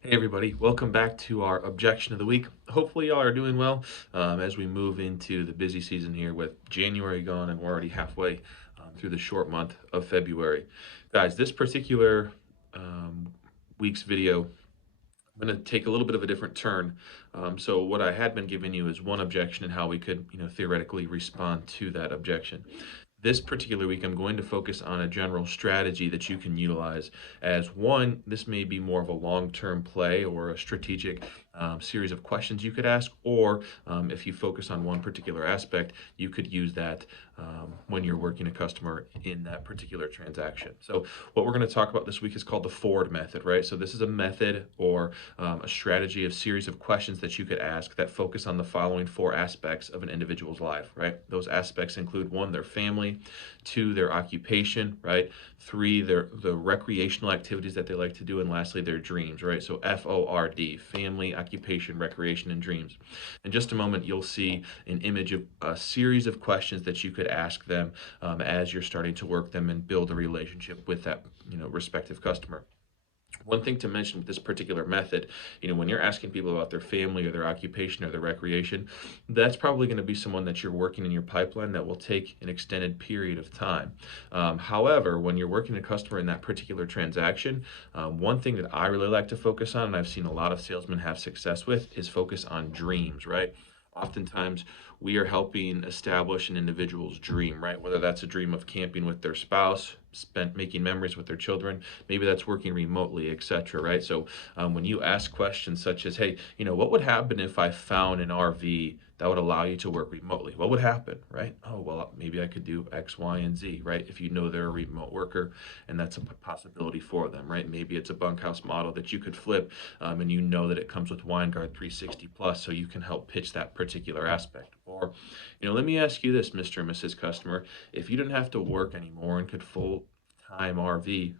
Hey everybody, welcome back to our objection of the week. Hopefully y'all are doing well as we move into the busy season here with January gone and we're already halfway through the short month of February. Guys, this particular um, week's video, I'm going to take a little bit of a different turn. So what I had been giving you is one objection and how we could, theoretically respond to that objection. This particular week, I'm going to focus on a general strategy that you can utilize as one. This may be more of a long-term play or a strategic series of questions you could ask, or if you focus on one particular aspect, you could use that when you're working a customer in that particular transaction. So what we're going to talk about this week is called the Ford method, right? So this is a method or a strategy of series of questions that you could ask that focus on the following four aspects of an individual's life, right? Those aspects include one, their family, two, their occupation, right? Three, the recreational activities that they like to do, and lastly, their dreams, right? So FORD, family, occupation, recreation, and dreams. In just a moment, you'll see an image of a series of questions that you could ask them as you're starting to work them and build a relationship with that, respective customer. One thing to mention with this particular method, when you're asking people about their family or their occupation or their recreation, that's probably going to be someone that you're working in your pipeline that will take an extended period of time. However, when you're working a customer in that particular transaction, one thing that I really like to focus on, and I've seen a lot of salesmen have success with, is focus on dreams, right? Oftentimes, we are helping establish an individual's dream, right? Whether that's a dream of camping with their spouse, spent making memories with their children, maybe that's working remotely, etc., right? So when you ask questions such as, hey, what would happen if I found an RV that would allow you to work remotely? What would happen, right? Oh, well, maybe I could do X, Y, and Z, right? If you know they're a remote worker and that's a possibility for them, right? Maybe it's a bunkhouse model that you could flip and you know that it comes with WineGuard 360 Plus, so you can help pitch that particular aspect. Or, let me ask you this, Mr. and Mrs. Customer, if you didn't have to work anymore and could full time RV,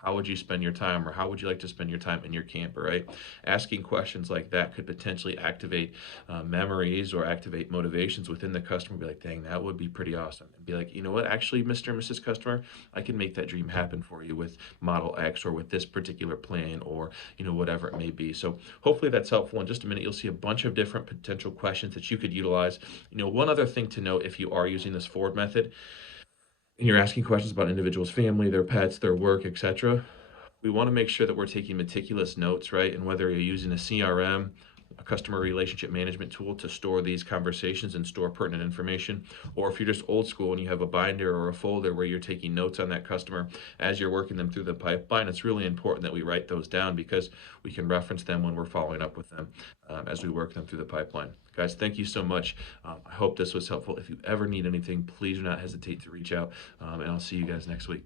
how would you spend your time, or how would you like to spend your time in your camper, right? Asking questions like that could potentially activate memories or activate motivations within the customer. Be like, dang, that would be pretty awesome. And be like, you know what, actually, Mr. and Mrs. Customer, I can make that dream happen for you with Model X or with this particular plan or, whatever it may be. So hopefully that's helpful. In just a minute, you'll see a bunch of different potential questions that you could utilize. One other thing to note if you are using this Ford method, and you're asking questions about individuals' family, their pets, their work, etc., we want to make sure that we're taking meticulous notes, right? And whether you're using a CRM, a customer relationship management tool to store these conversations and store pertinent information, or if you're just old school and you have a binder or a folder where you're taking notes on that customer as you're working them through the pipeline, it's really important that we write those down because we can reference them when we're following up with them as we work them through the pipeline. Guys, thank you so much. I hope this was helpful. If you ever need anything, please do not hesitate to reach out, and I'll see you guys next week.